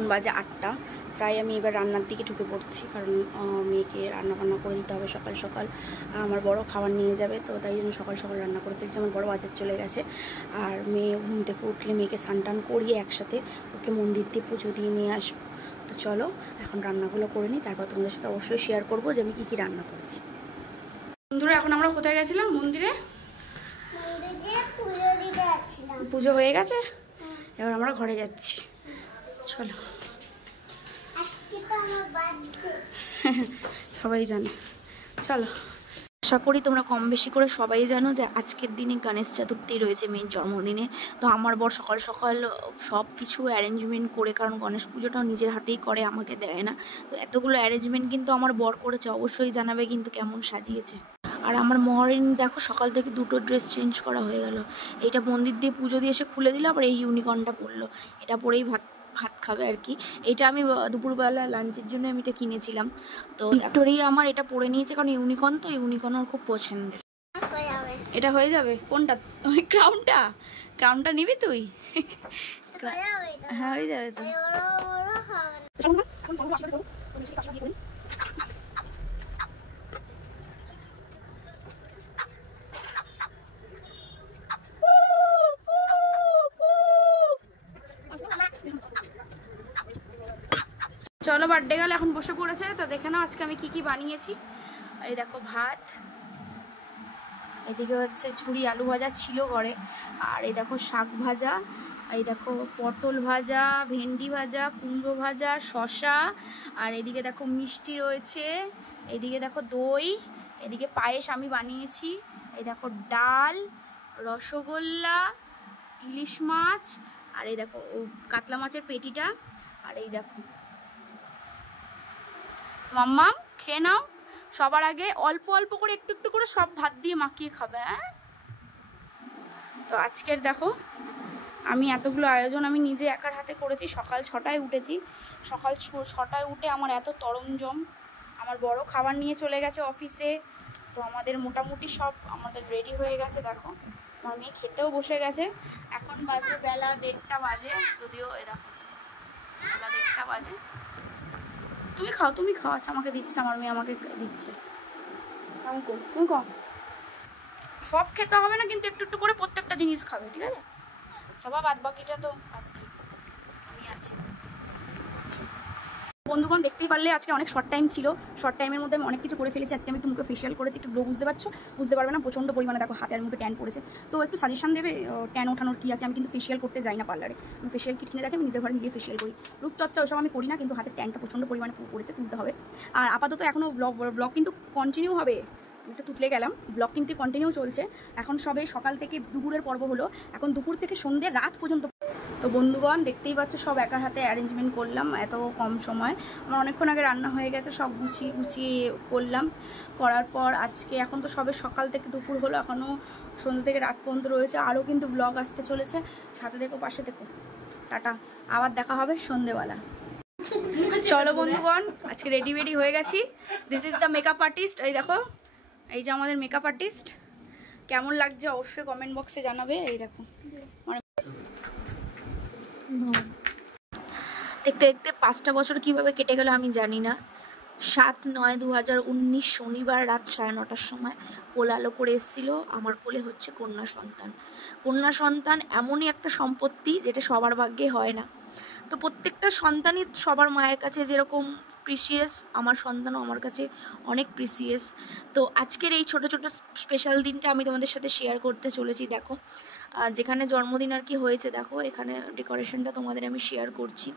এখন বাজে 8টা, প্রায় আমি এবার রান্নার দিকে ঢুকে পড়ছি, কারণ মেয়েকে রান্না করে দিতে হবে সকাল সকাল। আমার বড় খাবার নিয়ে যাবে, তো তাই জন্য সকাল সকাল রান্না করে ফেলছি। আমার বড় বাজার চলে গেছে, আর মেয়ে ঘুম থেকে উঠলে মেয়েকে স্নান করিয়ে একসাথে ওকে মন্দির দিয়ে পুজো দিয়ে নিয়ে আসবো। তো চলো এখন রান্নাগুলো করে নিই, তারপর তোমাদের সাথে অবশ্যই শেয়ার করবো যে আমি কী কী রান্না করেছি। বন্ধুরা এখন আমরা কোথায় গেছিলাম? মন্দিরে পুজো হয়ে গেছে, এবার আমরা ঘরে যাচ্ছি। চলো, সবাই জানে। চলো, আশা করি তোমরা কম বেশি করে সবাই জানো যে আজকের দিনে গণেশ চতুর্থী রয়েছে মেয়ের জন্মদিনে। তো আমার বর সকাল সকাল সব কিছু অ্যারেঞ্জমেন্ট করে, কারণ গণেশ পুজোটাও নিজের হাতেই করে, আমাকে দেয় না। তো এতগুলো অ্যারেঞ্জমেন্ট কিন্তু আমার বর করেছে, অবশ্যই জানাবে কিন্তু কেমন সাজিয়েছে। আর আমার মহারিন দেখো সকাল থেকে 2টো ড্রেস চেঞ্জ করা হয়ে গেল। এইটা মন্দির দিয়ে পুজো দিয়ে এসে খুলে দিল, আবার এই ইউনিকর্নটা পরলো। এটা পরেই ভাত খাবে আর কি। এটা আমি দুপুরবেলা লাঞ্চের জন্য আমি এটা কিনেছিলাম। তো ভিক্টোরিয়া আমার এটা পরে নিয়েছে, কারণ ইউনিকর্ন তো, ইউনিকর্ন ওর খুব পছন্দের। এটা হয়ে যাবে কোনটা? ওই ক্রাউনটা নিবি তুই? হ্যাঁ হয়ে যাবে তো। চলো, বার্থডে গেল এখন বসে পড়েছে। তো দেখে নাও আজকে আমি কি কি বানিয়েছি। এই দেখো ভাত, এদিকে হচ্ছে ঝুড়ি আলু ভাজা ছিল ঘরে, আর এই দেখো শাক ভাজা, এই দেখো পটল ভাজা, ভেন্ডি ভাজা, কুমড়ো ভাজা, শসা, আর এদিকে দেখো মিষ্টি রয়েছে, এদিকে দেখো দই, এদিকে পায়েস আমি বানিয়েছি, এই দেখো ডাল, রসগোল্লা, ইলিশ মাছ, আর এই দেখো কাতলা মাছের পেটিটা, আর এই দেখো মাম্মাম খেয়ে নাও। সবার আগে অল্প অল্প করে একটু একটু করে সব ভাত দিয়ে মাখিয়ে খাবে, হ্যাঁ? তো আজকের দেখো আমি এতগুলো আয়োজন আমি নিজে একার হাতে করেছি। সকাল 6টায় উঠেছি, সকাল 6টায় উঠে আমার এত তরমজম। আমার বড় খাবার নিয়ে চলে গেছে অফিসে, তো আমাদের মোটামুটি সব আমাদের রেডি হয়ে গেছে। দেখো আমার মেয়ে খেতেও বসে গেছে। এখন বাজে বেলা 1:30 বাজে, যদিও এ দেখো বেলা 1:30 বাজে। তুমি খাও। আচ্ছা আমাকে দিচ্ছে, আমার মেয়ে আমাকে দিচ্ছে। তুমি কম সব খেতে হবে না, কিন্তু একটু একটু করে প্রত্যেকটা জিনিস খাবে, ঠিক আছে? সবার বাদ বাকিটা তো আমি আছি। বন্ধুগণ দেখতেই পারলে আজকে অনেক শর্ট টাইম ছিল, শর্ট টাইমের মধ্যে আমি অনেক কিছু করে ফেলেছি। আজকে আমি একটু মুখে ফেশিয়াল করেছি, একটু গ্লো বুঝতে পারবে না, প্রচণ্ড পরিমাণে দেখো হাতে আর মুখে ট্যান পড়েছে। তো একটু সাজেশন দেবে ট্যান ওঠানোর কী আছে? আমি কিন্তু ফেশিয়াল করতে যাই না পার্লারে, আমি ফেশিয়াল কিট কিনে রাখি, আমি নিজের ঘরে নিজে ফেশিয়াল করি। রূপচর্চা ওসব আমি করি না, কিন্তু হাতের ট্যানটা প্রচণ্ড পরিমাণে পড়েছে, তুলতে হবে। আর আপাতত এখনও ব্লগ কিন্তু কন্টিনিউ হবে। একটু তুতলে গেলাম, ব্লগ কিন্তু কন্টিনিউ চলছে। এখন সবে সকাল থেকে দুপুরের পর্ব হলো, এখন দুপুর থেকে সন্ধ্যে রাত পর্যন্ত। তো বন্ধুগণ দেখতেই পাচ্ছ সব একার হাতে অ্যারেঞ্জমেন্ট করলাম এত কম সময়। আমার অনেকক্ষণ আগে রান্না হয়ে গেছে, সব গুছিয়ে করলাম। করার পর আজকে এখন তো সবে সকাল থেকে দুপুর হলো, এখনও সন্ধ্যে থেকে রাত পর্যন্ত রয়েছে। আরও কিন্তু ব্লগ আসতে চলেছে, সাথে দেখো পাশে দেখো। টাটা, আবার দেখা হবে সন্ধ্যেবেলা। চলো বন্ধুগণ আজকে রেডি হয়ে গেছি। This is the makeup artist. এই দেখো, এই যে আমাদের মেকআপ আর্টিস্ট। কেমন লাগছে অবশ্যই কমেন্ট বক্সে জানাবে। এই দেখো দেখতে দেখতে 5টা বছর কিভাবে কেটে গেল আমি জানি না। 7/9/2019 শনিবার রাত 9:30টার সময় কোল আলো করে এসেছিল। আমার কোলে হচ্ছে কন্যা সন্তান। কন্যা সন্তান এমনই একটা সম্পত্তি যেটা সবার ভাগ্যে হয় না। তো প্রত্যেকটা সন্তানই সবার মায়ের কাছে যেরকম প্রিসিয়াস, আমার সন্তানও আমার কাছে অনেক প্রিসিয়াস। তো আজকের এই ছোট ছোট স্পেশাল দিনটা আমি তোমাদের সাথে শেয়ার করতে চলেছি। দেখো যেখানে জন্মদিন আর কি হয়েছে, দেখো এখানে ডেকোরেশনটা তোমাদের আমি শেয়ার করছি।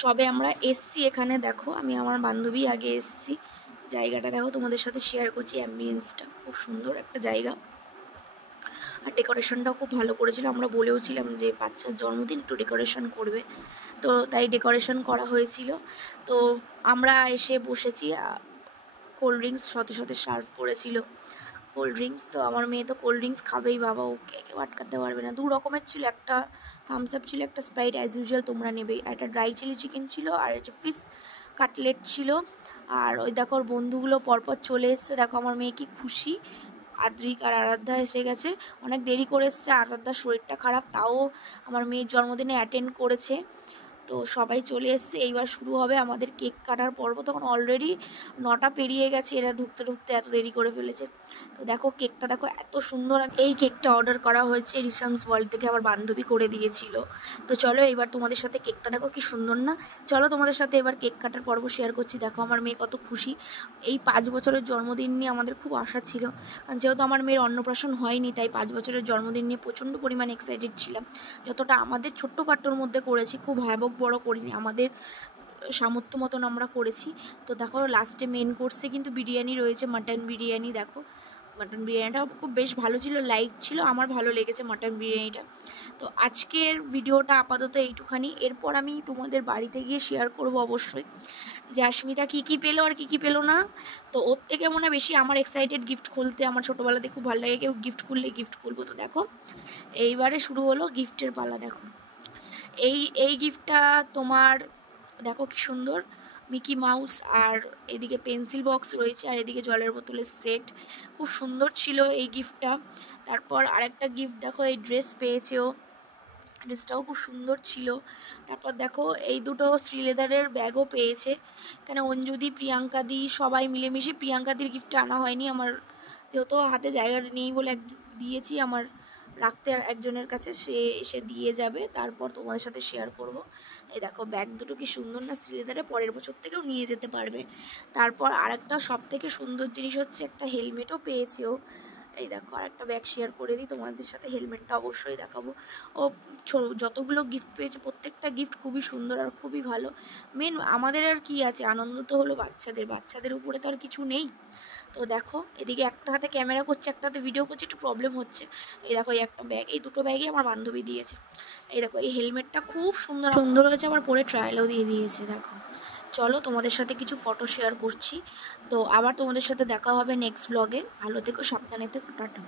সবে আমরা এসছি এখানে, দেখো আমি আমার বান্ধবী আগে এসছি। জায়গাটা দেখো তোমাদের সাথে শেয়ার করছি। অ্যাম্বিয়েন্সটা খুব সুন্দর একটা জায়গা, আর ডেকোরেশনটাও খুব ভালো করেছিল। আমরা বলেওছিলাম যে বাচ্চার জন্মদিন একটু ডেকোরেশন করবে, তো তাই ডেকোরেশন করা হয়েছিল। তো আমরা এসে বসেছি, কোল্ড ড্রিঙ্কস সাথে সার্ভ করেছিল কোল্ড ড্রিঙ্কস। তো আমার মেয়ে তো কোল্ড ড্রিঙ্কস খাবেই বাবা, ওকে কেউ আটকাতে পারবে না। 2 রকমের ছিল, একটা থামস আপ ছিল, একটা স্প্রাইট, অ্যাজ ইউজুয়াল তোমরা নেবেই। একটা ড্রাই চিলি চিকেন ছিল, আর একটা ফিশ কাটলেট ছিল। আর ওই দেখো ওর বন্ধুগুলো পরপর চলে এসছে। দেখো আমার মেয়ে কি খুশি। আদ্রিক আর আরাধ্যা এসে গেছে, অনেক দেরি করে এসছে। আরাধ্যার শরীরটা খারাপ, তাও আমার মেয়ের জন্মদিনে অ্যাটেন্ড করেছে। তো সবাই চলে এসছে, এইবার শুরু হবে আমাদের কেক কাটার পর্ব। তখন অলরেডি 9টা পেরিয়ে গেছে, এরা ঢুকতে ঢুকতে এত দেরি করে ফেলেছে। তো দেখো কেকটা দেখো এত সুন্দর। এই কেকটা অর্ডার করা হয়েছে রিসার্চ ওয়ার্ল্ড থেকে, আমার বান্ধবী করে দিয়েছিল। তো চলো এবার তোমাদের সাথে কেকটা দেখো কি সুন্দর না। চলো তোমাদের সাথে এবার কেক কাটার পর্ব শেয়ার করছি। দেখো আমার মেয়ে কত খুশি। এই 5 বছরের জন্মদিন নিয়ে আমাদের খুব আশা ছিল, কারণ যেহেতু আমার মেয়ের অন্নপ্রাশন হয়নি, তাই 5 বছরের জন্মদিন নিয়ে প্রচণ্ড পরিমাণে এক্সাইটেড ছিলাম। যতটা আমাদের ছোট্টখাট্টোর মধ্যে করেছি, খুব হ্যাবক বড় করিনি, আমাদের সামর্থ্য মতন আমরা করেছি। তো দেখো লাস্টে মেন কোর্সে কিন্তু বিরিয়ানি রয়েছে, মাটন বিরিয়ানি। দেখো মাটন বিরিয়ানিটা খুব বেশ ভালো ছিল, লাইট ছিল, আমার ভালো লেগেছে মাটন বিরিয়ানিটা। তো আজকের ভিডিওটা আপাতত এইটুখানি। এরপর আমি তোমাদের বাড়িতে গিয়ে শেয়ার করব অবশ্যই যে আস্মিতা কী কী পেলো আর কী কী পেলো না। তো ওর থেকে মনে হয় বেশি আমার এক্সাইটেড গিফট খুলতে। আমার ছোটোবেলাতে খুব ভালো লাগে, কেউ গিফট খুললে গিফট খুলবো। তো দেখো এইবারে শুরু হলো গিফটের পালা। দেখো এই গিফটটা তোমার, দেখো কি সুন্দর মিকি মাউস, আর এদিকে পেন্সিল বক্স রয়েছে, আর এদিকে জলের বোতলের সেট। খুব সুন্দর ছিল এই গিফটটা। তারপর আরেকটা গিফট দেখো, এই ড্রেস পেয়েছেও, ড্রেসটাও খুব সুন্দর ছিল। তারপর দেখো এই দুটো শ্রীলেদারের ব্যাগও পেয়েছে। এখানে অঞ্জুদি, প্রিয়াঙ্কাদি সবাই মিলেমিশে, প্রিয়াঙ্কাদির গিফটটা আনা হয়নি আমার, যেহেতু হাতে জায়গা নেই বলে দিয়েছি আমার রাখতে একজনের কাছে, সে এসে দিয়ে যাবে, তারপর তোমাদের সাথে শেয়ার করব। এই দেখো ব্যাগ দুটো কি সুন্দর না শ্রীলেদারে, পরের বছর থেকেও নিয়ে যেতে পারবে। তারপর আরেকটা সব থেকে সুন্দর জিনিস হচ্ছে একটা হেলমেটও পেয়েছে ও। এই দেখো আরেকটা ব্যাগ শেয়ার করে দিই তোমাদের সাথে, হেলমেটটা অবশ্যই দেখাবো। ও যতগুলো গিফট পেয়েছে প্রত্যেকটা গিফট খুবই সুন্দর আর খুবই ভালো। মেন আমাদের আর কি আছে, আনন্দ তো হলো বাচ্চাদের উপরে তো আর কিছু নেই। তো দেখো এদিকে একটা হাতে ক্যামেরা করছে, একটা হাতে ভিডিও করছে, একটু প্রবলেম হচ্ছে। এই দেখো এই একটা ব্যাগ, এই দুটো ব্যাগই আমার বান্ধবী দিয়েছে। এই দেখো এই হেলমেটটা খুব সুন্দর সুন্দর হয়েছে, আবার পরে ট্রায়ালও দিয়ে দিয়েছে। দেখো চলো তোমাদের সাথে কিছু ফটো শেয়ার করছি। তো আবার তোমাদের সাথে দেখা হবে নেক্সট ব্লগে। ভালো থেকো, সাবধানে থেকো, টাটা।